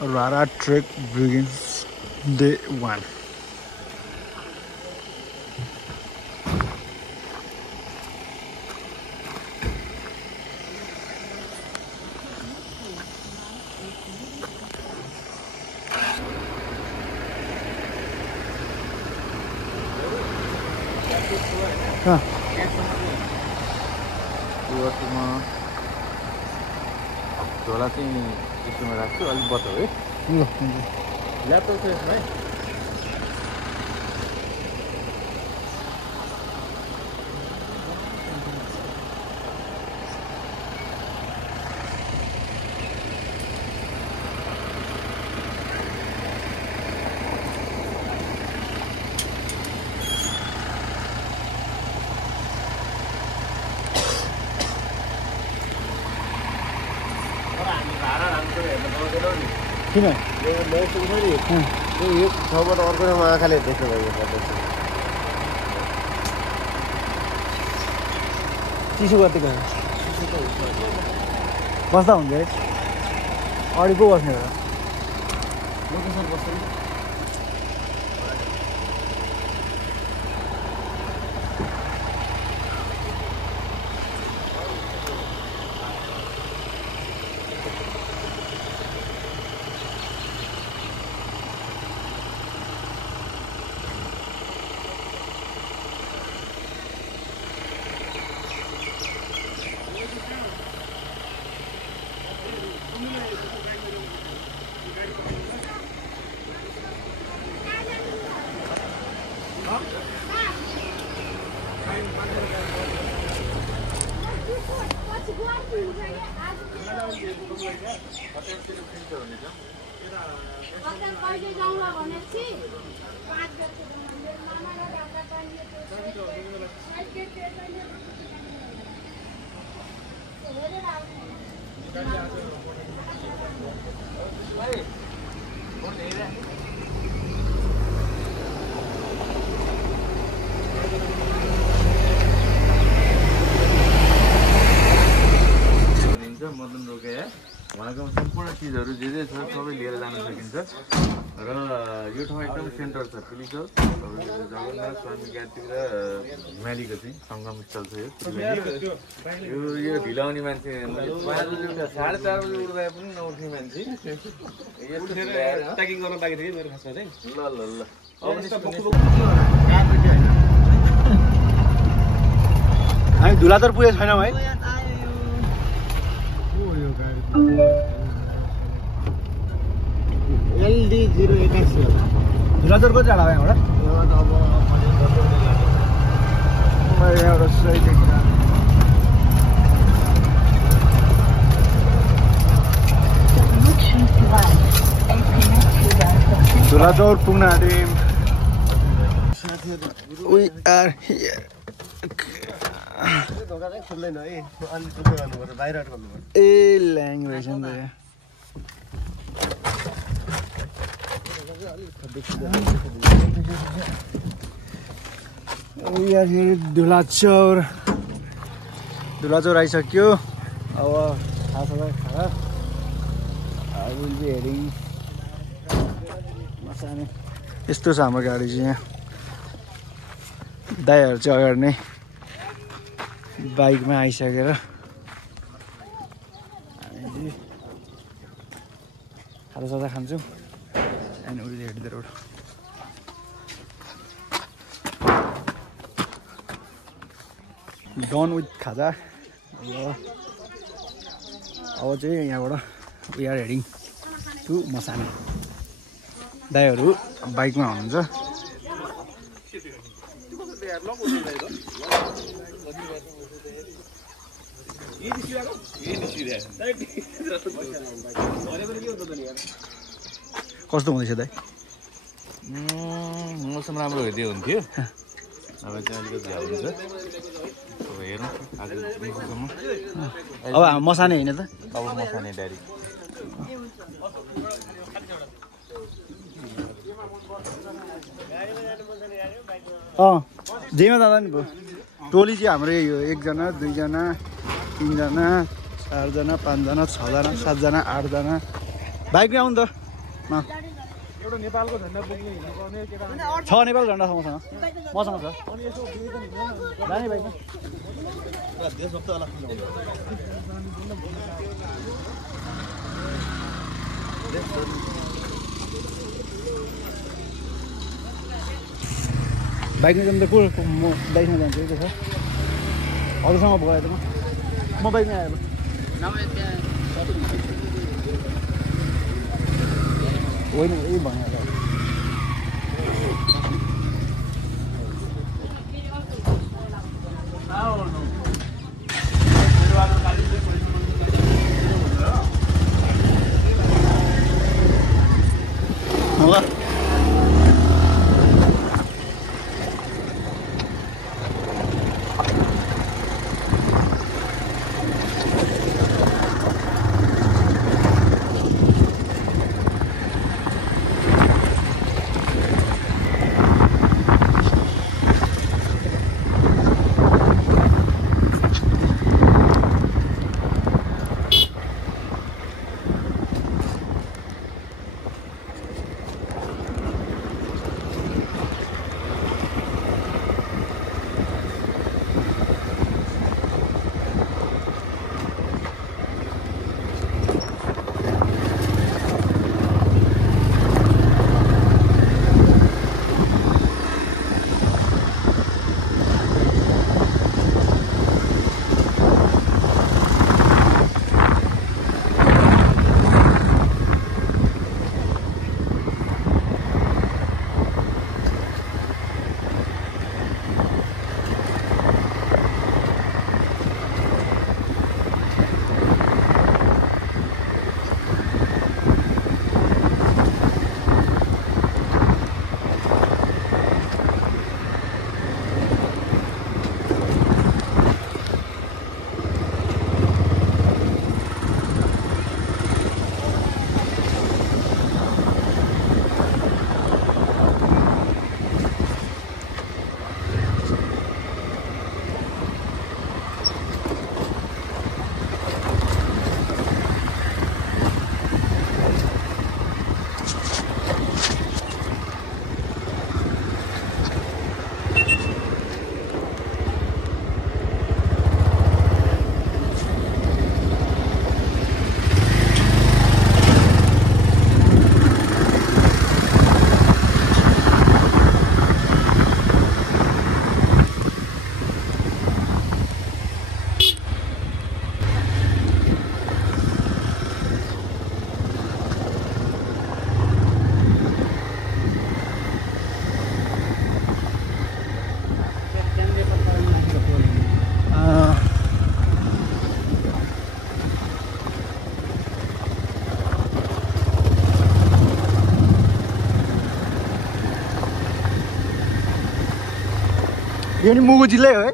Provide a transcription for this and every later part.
Rara trek begins day 1. झोला चाहिँ यसमा राख्छु अलिक बत्तो है ल ल्यापटप छ यसमा है किन यो छबाट अर्को ठाउँमा आँखाले देख्नु भएको चिसो कति गयो बस्दा हुन्छ है अगाडि को बस्ने हो लोकेसन बस्छ मदन रोकेया उहाँको सम्पूर्ण चिजहरू जे जे छ सबै लिएर जान सकिन्छ र यो ठाउँ एकदम सेन्टर छ पिलिचौर जगन्नाथ स्वामी घाटी र हिमालीको चाहिँ सङ्गम स्थल छ यो ढिलो आउने मान्छे 5 बजी उठ्दा 4:30 बजी उठ्दा पनि नउठ्ने मान्छे यस्तो ट्याकिङ गर्न बाँकी थियो मेरो खासमा चाहिँ ल हामी धुलाधर पुगेको छैनौँ है LD 081 धुलाधर कति टाढा भयो यहाँबाट यहाँबाट सही धुलाचौर पुग्न आँट्यौँ We are here. A language Dhulachaur आइसक्यो अब खासा खाना विल बी हेडिङ मसाने यस्तो छ हाम्रो गाडी चाहिँ यहाँ दाइहरू चाहिँ अगाडि नै बाइकमा आइसकेर हामी खाजा खान्छौँ and will head the road done with खाजा अब चाहिँ यहाँबाट वी आर हेडिङ टु मसाने दाइहरू बाइकमा हुनुहुन्छ कस्तो हुँदैछ दाइ मौसम राम्रो भइदियो हुन्थ्यो अब चाहिँ अलिकति झ्याउ हुन्छ अब हेरौँ आज दिउँसोसम्म अब मसाने होइन त अब मसाने डाइरेक्ट जेमा जाँदा नि भयो टोली चाहिँ हाम्रो यो 1 जना 2 जना 3 जना 4 जना 5 जना 6 जना 7 जना 8 जना बाइकमा आउनु त एउटा नेपालको झन्डा बोक्ने हिँड्नुपर्ने केटा छ नेपाल झन्डा छ मसँग छ अनि यसो जाने बाइकमा देशभक्त होला बाइकमा जाँदा को म बाइकमा जान्छु के छ अरूसँग भएर म बाइकमा आएर होइन यही भने होला यो नि मुगु जिल्लै हो है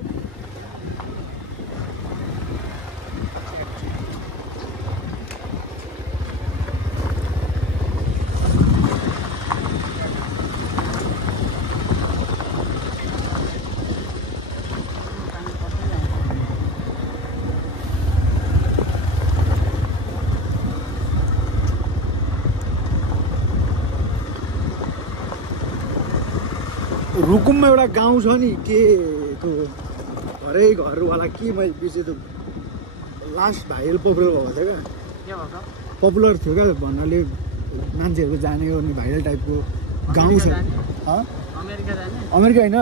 रुकुममा एउटा गाउँ छ नि के त्यो घरै घरवाला के मैले बिर्सेँ त्यो लास्ट भाइरल पपुलर भएको थियो क्या पपुलर थियो क्या भन्नाले मान्छेहरू जाने गर्ने भाइरल टाइपको गाउँ छ अमेरिका होइन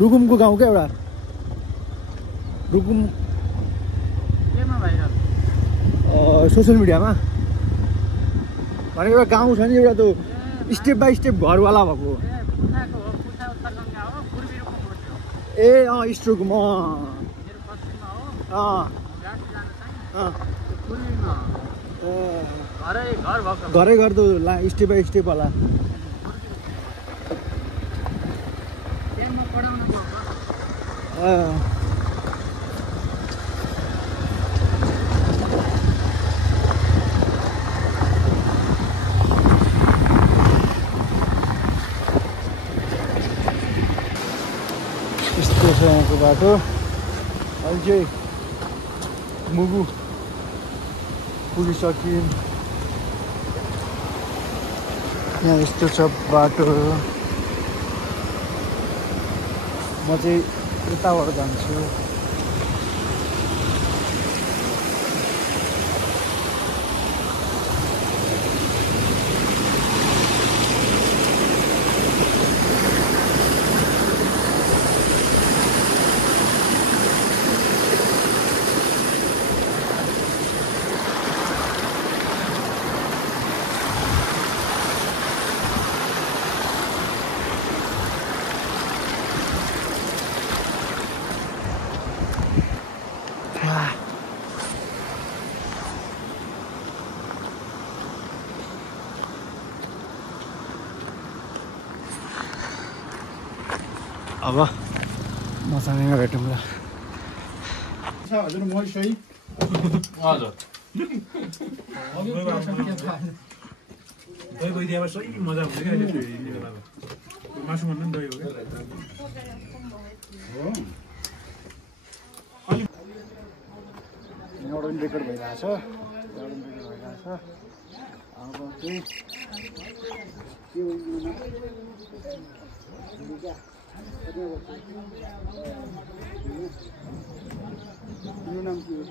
रुकुमको गाउँ क्या एउटा रुकुम सोसियल मिडियामा भनेको एउटा गाउँ छ नि एउटा त्यो स्टेप बाई स्टेप घरवाला भएको ए स्ट्रोक म घरै घर त स्टेप बाई स्टेप होला यस्तो छ यहाँको बाटो अहिले चाहिँ मुगु पुगिसक्यौँ यहाँ यस्तो छ बाटो म चाहिँ यताबाट जान्छु अब मसँग भेटौँ ल हजुर म सही हजुर दही भइदिएमा सही मजा हुन्छ क्या अहिले मासु भन्नु नि दही हो क्या यहाँबाट पनि रेकर्ड भइरहेछ अब चाहिँ यो नाम के हो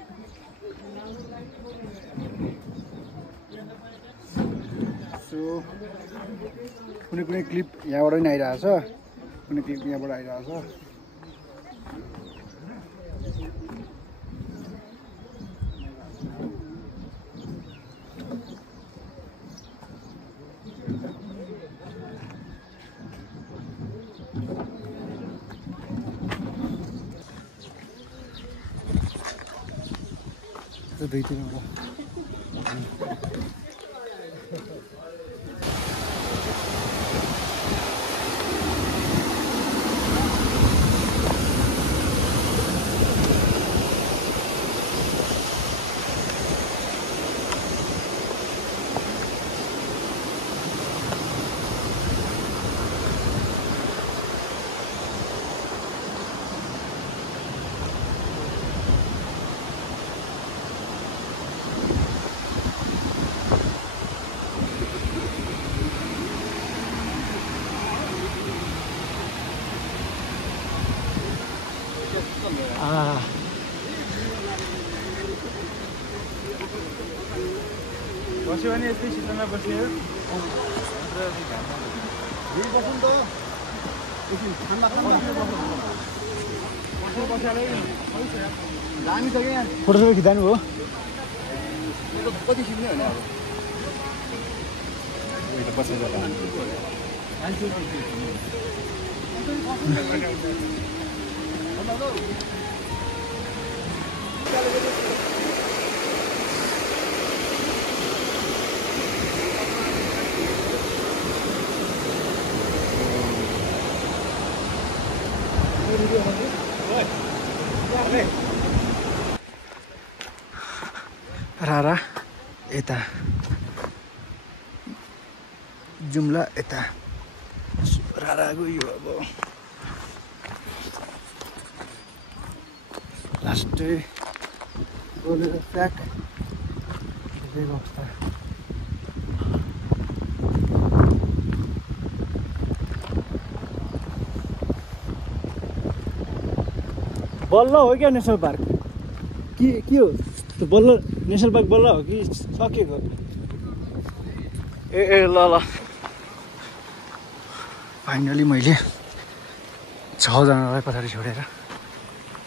सो कुनै कुनै क्लिप यहाँबाट पनि आइरहेछ कुनै क्लिप यहाँबाट आइरहेछ दुईतिनवटा बस्यो भने यस्तै सिजनमा बस्यो फोटोसोटो खिच्नु हो कति खिच्ने भने रारा यता जुम्ला यता रारा गयो अब लास्टै गोलेर प्याक अवस्था बल्ल हो क्या नेसनल पार्क के हो त्यो बल्ल नेसनल पार्क बल्ल हो कि सकिएको ए ल ल फाइनली मैले 6 जनालाई पछाडि छोडेर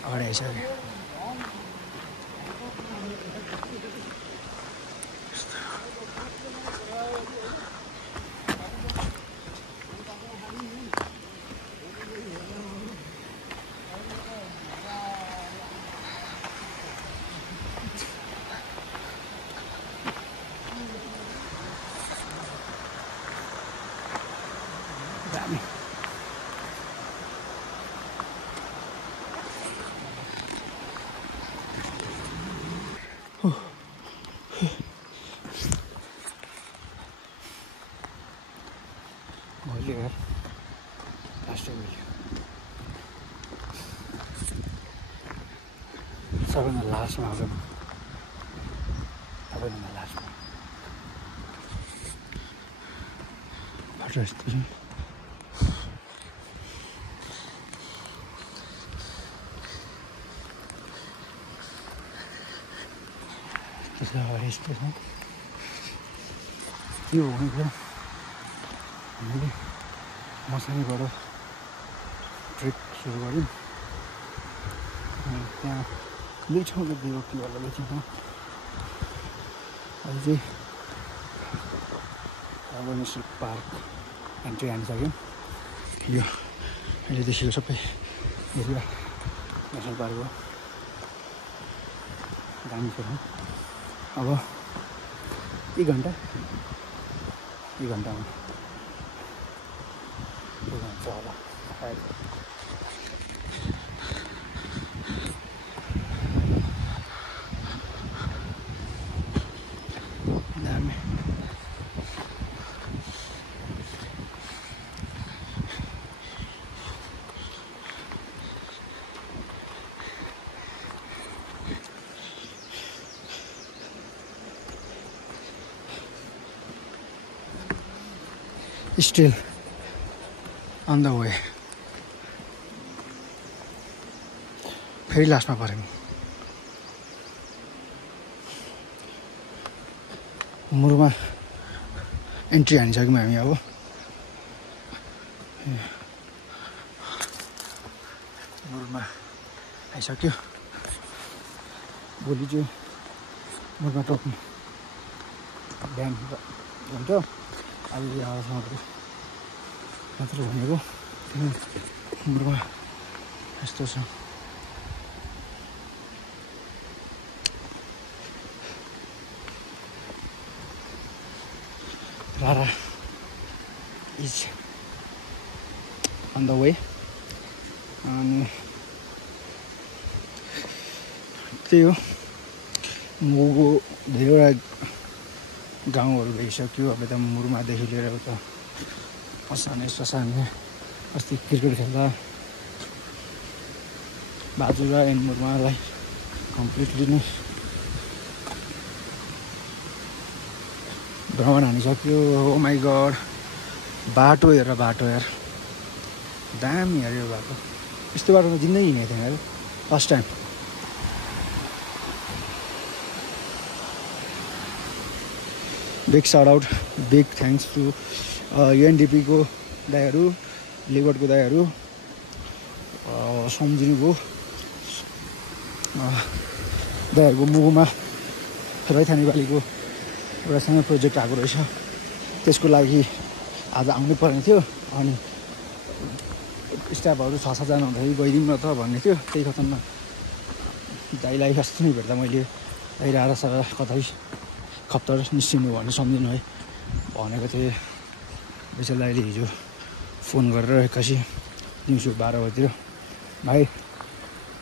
अगाडि आइसकेँ मैले यार लास्ट टाइम सबैभन्दा लास्टमा आउँछ सबैभन्दा लास्टमा बाटो यस्तो छ यस्तो छ यो भनेको हामीले मसँगैबाट ट्रेक सुरु गऱ्यौँ त्यहाँ लेख्छौँ दियो के होला लेख्छौँ अहिले चाहिँ नेसनल पार्क एन्ट्री हानिसक्यौँ यो अहिले देखेको सबै एरिया नेसनल पार्क हो दामी छ अब 1 घन्टामा होला दामी still on the way फेरि लास्टमा पऱ्यौँ मुरुमा एन्ट्री हानिसक्यौँ हामी अब मुरुमा आइसक्यो भोलि चाहिँ मुरुमा टप्ने बिहान हुन्छ अब यहाँसम्म मात्र भनेको मुरुमा यस्तो छ Rara is on the way अनि त्यही हो मुगु धेरैवटा गाउँहरू गइसक्यो अब त मुरुमादेखि लिएर उता असाने ससाने अस्ति क्रिकेट खेल्दा बाजुरा एन्ड मुरुमालाई कम्प्लिटली नै भ्रमण हानिसक्यो ओ माई गड बाटो हेर यार दामी यार यो बाटो यस्तो बाटोमा जिन्दगी हिँडेको थिएन यार first time big shout out big thanks to युएनडिपीको दाइहरू लेबरको दाइहरू सम्झिनु भयो दाइहरूको मुगुमा रैथाने बालीको एउटा सानो प्रोजेक्ट आएको रहेछ त्यसको लागि आज आउनै पर्ने थियो अनि स्टाफहरू 6-7 जना हुँदाखेरि गइदिउँ न त भन्ने थियो त्यही कथनमा दाइलाई अस्ति नै भेट्दा मैले दाइ आएर सारा कतै खप्तर निस्किनु भन्ने सम्झिनु है भनेको थिएँ विशाल दाइले हिजो फोन गरेर एक्कासी दिउँसो 12 बजीतिर भाइ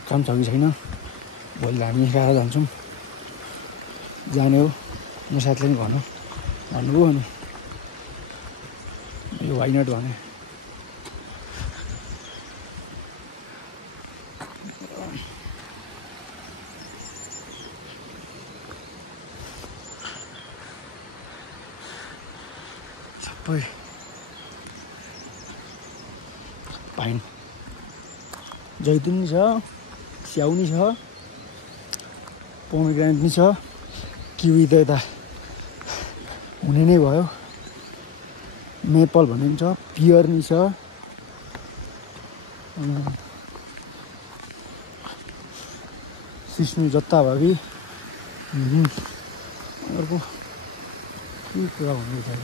काम छ कि छैन भोलि हामी गएर जान्छौँ जाने हो म साथीले पनि भन्नुभयो अनि यो वाइ नट भने सबै पाइन जैतुन नि छ स्याउ नि छ पोमेग्रेनेट नि छ किवी त यता हुने नै भयो मेपल भन्ने पनि छ पियर नि छ सिस्नु जत्ता भयो कि अर्को के कुरा भन्नु छैन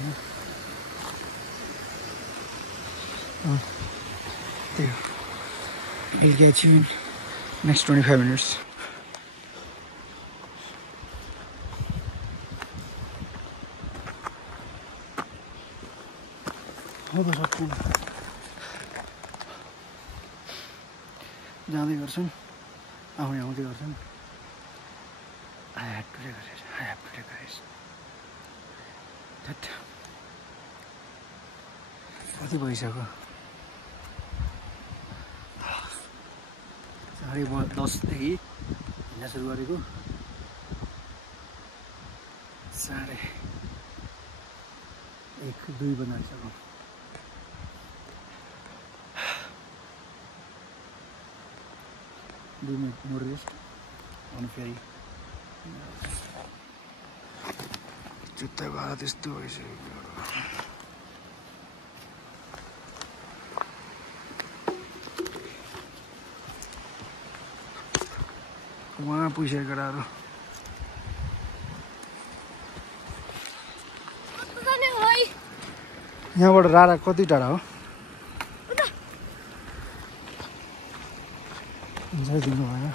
त्यही हो We'll get you in next 25 minutes. जाँदै गर्छन् आउँदै गर्छन् I have to take it. कति भइसक्यो 10:30 देखि हिँड्न सुरु गरेको 1:30 बज्न आइसक्यो 2 मिनट मोर रेस्ट अनि फेरि जुत्ता भाडा त्यस्तो भइसक्यो वहाँ पुगिसक्यो केटाहरू यहाँबाट रारा कति टाढा हो दिनु भएन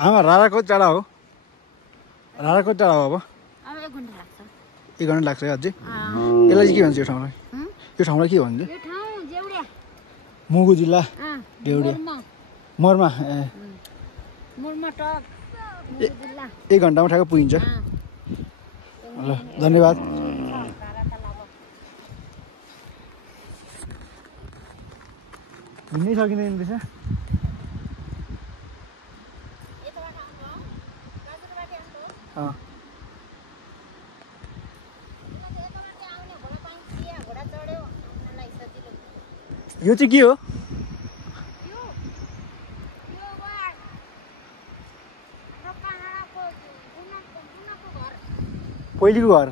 आमा रारा कति टाढा हो रारा कति टाढा हो अब 1 घन्टा लाग्छ है अझै यसलाई चाहिँ के भन्छ यो ठाउँलाई के भन्छ मुगु जिल्ला देउडिया मर्मा ए 1 घन्टामा ठ्याक्क पुगिन्छ ल धन्यवाद हिँड्नै सकिँदैन रहेछ यो चाहिँ के हो पहिलेको घर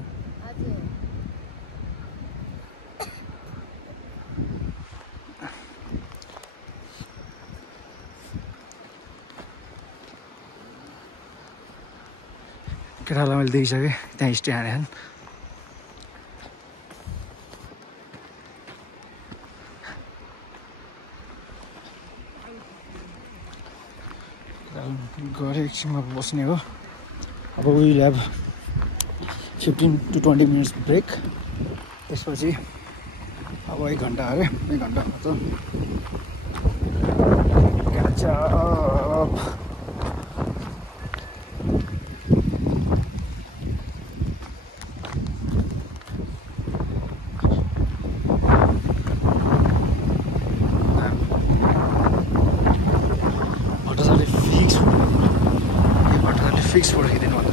केटालाई मैले देखिसकेँ त्यहाँ स्टे हाने गएर एकछिनमा बस्ने हो अब will have 15 to 20 minutes break त्यसपछि अब 1 घन्टा अरे 1 घन्टामा त क्याच अप फिक्स फोटो खिच्दिनु भन्दा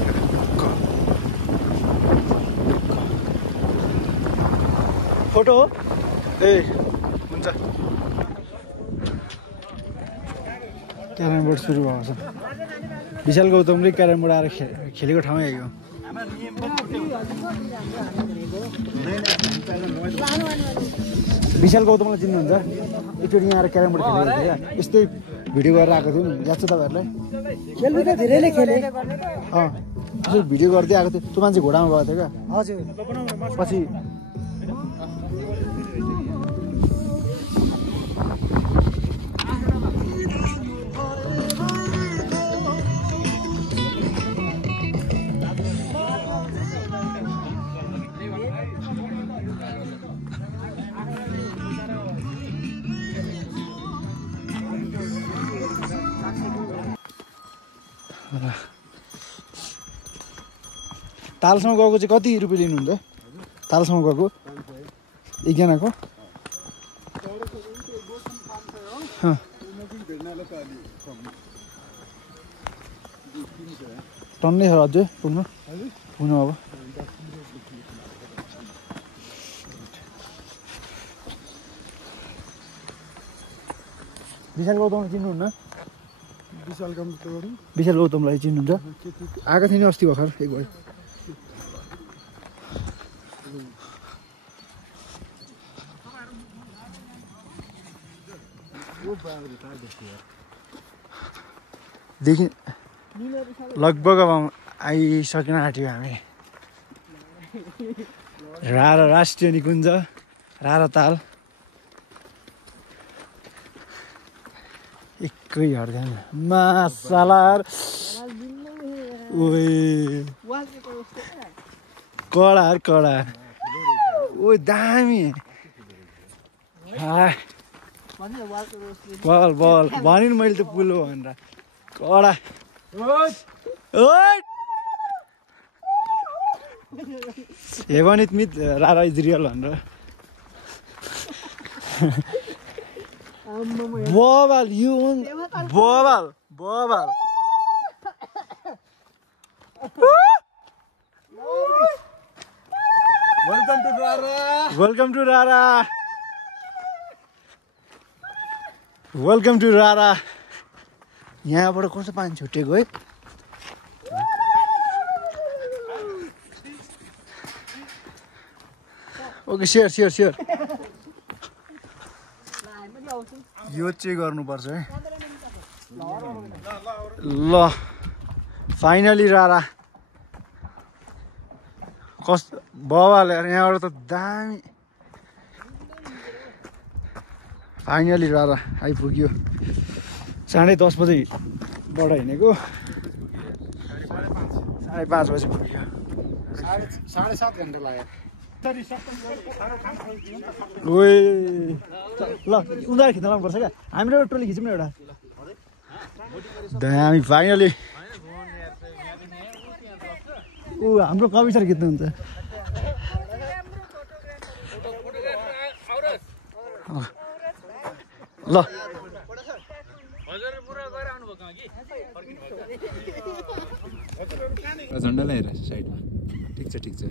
फोटो हो ए हुन्छ क्यारम बोर्ड सुरु भएको छ विशाल गौतमले क्यारम बोर्ड आएर खेलेको ठाउँ यही हो विशाल गौतमलाई चिन्नुहुन्छ एकचोटि यहाँ आएर क्यारम बोर्ड खेलेको थियो यस्तै भिडियो गरेर आएको थियो याद छ तपाईँहरूलाई खेल्नु त धेरैले खेले भिडियो गर्दै आएको थियो त्यो मान्छे घोडामा गएको थियो क्या हजुर पछि तालसम्म गएको चाहिँ कति रुपियाँ लिनुहुन्छ तालसम्म गएको एकजनाको टन्नै छ अझै पुग्नु अब विशाल गौतमलाई चिन्नुहुन्न विशाल गौतमलाई चिन्नुहुन्छ आएको थिएन अस्ति भर्खर एक भयो देखि लगभग अब आइसकिन आँट्यो हामी रारा राष्ट्रिय निकुञ्ज रारा ताल एकै हर्दैन मासालार ओए कडा ओ दामी बल भने नि मैले त पुलो भनेर कडा Heaven with myth, Rara is real भनेर Bobal, you own Bobal. Welcome to Rara. Welcome to Rara. यहाँबाट कस्तो पानी छुटेको है ओके स्योर यो चाहिँ गर्नुपर्छ है ल फाइनली रारा कस्तो बवाल यहाँबाट त दामी फाइनली रारा आइपुग्यो 10:30 बजेबाट हिँडेको 5:30 बजे पुग्यो 7.5 घन्टा लाग्यो ओए ल उनीहरू खिच्न लानुपर्छ क्या हामीहरू एउटा टोली खिचौँ न एउटा दामी फाइनली ऊ हाम्रो कवि सर खिच्नुहुन्छ ल झन्डा ल्याएर साइडमा ठिक छ